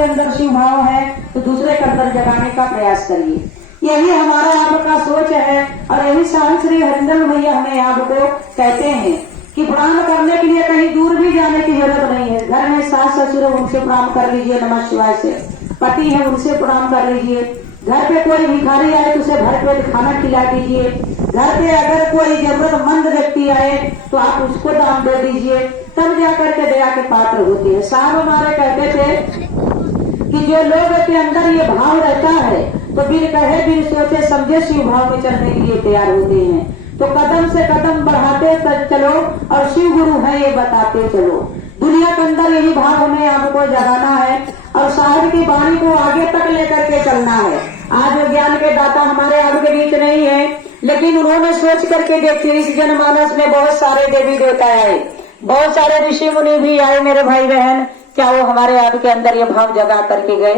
आपके अंदर शिव भाव है तो दूसरे के अंदर जगाने का प्रयास करिए। यही हमारा आपका सोच है और यही साहब श्री हरिंदर भैया हमें आपको कहते हैं कि प्रणाम करने के लिए कहीं दूर भी जाने की जरूरत नहीं है। घर में सास ससुर है उनसे प्रणाम कर लीजिए, नमः शिवाय से। पति है उनसे प्रणाम कर लीजिए। घर पे कोई भिखारी आए तो उसे भर पेट खाना खिला दीजिए। घर पे अगर कोई जरूरतमंद व्यक्ति आए तो आप उसको दान दे दीजिए, तब जाकर के दया के पात्र होते हैं। साहब हमारे कहते थे कि जो लोग के अंदर ये भाव रहता है तो बिन कहे बिन सोचे समझे शिव भाव में चलने के लिए तैयार होते हैं। तो कदम से कदम बढ़ाते चलो और शिव गुरु है ये बताते चलो। दुनिया के अंदर यही भाव हमें आपको जगाना है और साहब की वाणी को आगे तक लेकर के चलना है। आज ज्ञान के दाता हमारे आपके बीच नहीं है, लेकिन उन्होंने सोच करके देखिए इस जनमानस में बहुत सारे देवी देवता आए, बहुत सारे ऋषि मुनि भी आए मेरे भाई बहन। क्या वो हमारे आपके अंदर ये भाव जगा करके गए?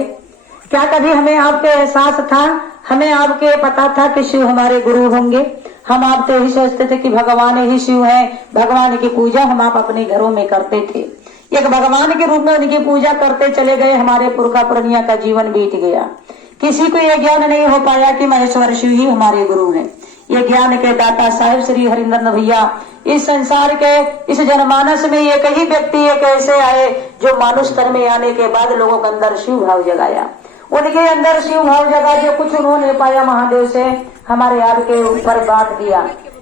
क्या कभी हमें आपके एहसास था, हमें आपके पता था कि शिव हमारे गुरु होंगे? हम आप तो यही सोचते थे कि भगवान ही शिव है, भगवान की पूजा हम आप अपने घरों में करते थे। एक भगवान के रूप में उनकी पूजा करते चले गए, हमारे पुरखा पुरनिया का जीवन बीत गया। किसी को यह ज्ञान नहीं हो पाया कि महेश्वर शिव ही हमारे गुरु हैं। ये ज्ञान के दाता साहिब श्री हरिंदर भैया इस संसार के इस जनमानस में एक ही व्यक्ति एक ऐसे आए जो मानुष स्तर में आने के बाद लोगों के अंदर शिव भाव जगाया। उनके अंदर शिव भाव जगा जो कुछ उन्होंने पाया महादेव से हमारे आपके ऊपर बांट दिया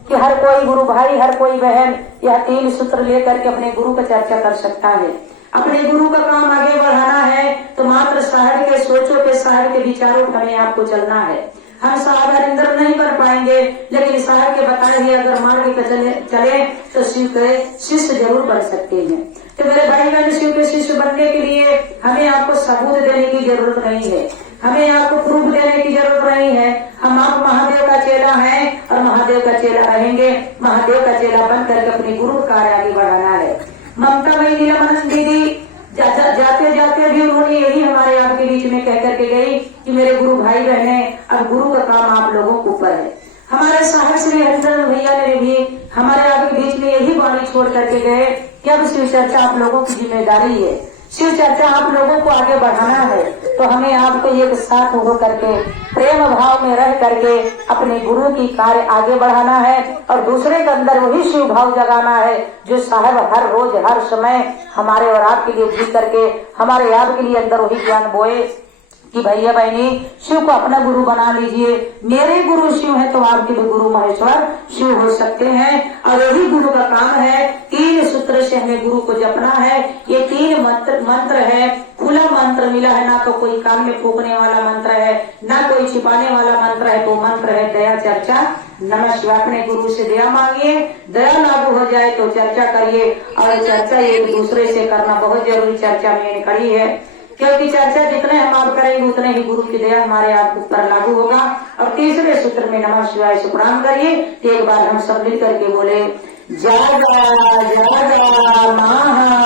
कि हर कोई गुरु भाई हर कोई बहन यह 3 सूत्र लेकर के अपने गुरु का चर्चा कर सकता है। अपने गुरु का काम आगे बढ़ाना है तो मात्र साहब के सोचों पे साहब के विचारों पर हमें आपको चलना है। हम साहब हरिंदर नहीं कर पाएंगे, लेकिन साहब के बताए हुए अगर मार्ग पे चले तो शिव के शिष्य जरूर बन सकते हैं। तो मेरे भाई बहन शिव के शिष्य बनने के लिए हमें आपको सबूत देने की जरूरत नहीं है, हमें आपको प्रूफ देने की जरूरत नहीं है। हम आप महादेव का चेला है और महादेव का चेला रहेंगे। महादेव का चेला बन करके अपने गुरु कार्य आगे बढ़ाना है। ममता मई नीलमणि दीदी जाते जाते भी उन्होंने यही हमारे आपके बीच में कह करके गई कि मेरे गुरु भाई बहने अब गुरु का काम आप लोगों के ऊपर है। हमारे साहब श्री हरिंदर भैया ने भी हमारे आपके बीच में यही वाणी छोड़ करके गए कि अब शिव चर्चा आप लोगों की जिम्मेदारी है, शिव चर्चा आप लोगों को आगे बढ़ाना है। तो हमें आपको एक साथ हो करके प्रेम भाव में रह करके अपने गुरु की कार्य आगे बढ़ाना है और दूसरे के अंदर वही शिव भाव जगाना है जो साहब हर रोज हर समय हमारे और आपके लिए जी करके हमारे आपके लिए अंदर वही ज्ञान बोए कि भैया बहनी शिव को अपना गुरु बना लीजिए। मेरे गुरु शिव है तो आपके भी गुरु महेश्वर शिव हो सकते हैं। और यही गुरु का काम है। 3 सूत्र से हमें गुरु को जपना है। ये 3 मंत्र है, खुला मंत्र मिला है, ना तो कोई कान में फूकने वाला मंत्र है ना कोई छिपाने वाला मंत्र है। तो मंत्र है दया चर्चा नमः शिवाय। अपने गुरु से दया मांगिए, दया लागू हो जाए तो चर्चा करिए और चर्चा एक दूसरे से करना बहुत जरूरी चर्चा में खड़ी है, क्योंकि चर्चा जितने हम आप करेंगे उतने ही गुरु की दया हमारे आप ऊपर लागू होगा। और तीसरे सूत्र में नमः शिवाय से प्रणाम करिए। एक बार हम सब मिल करके बोले जागा जागा महा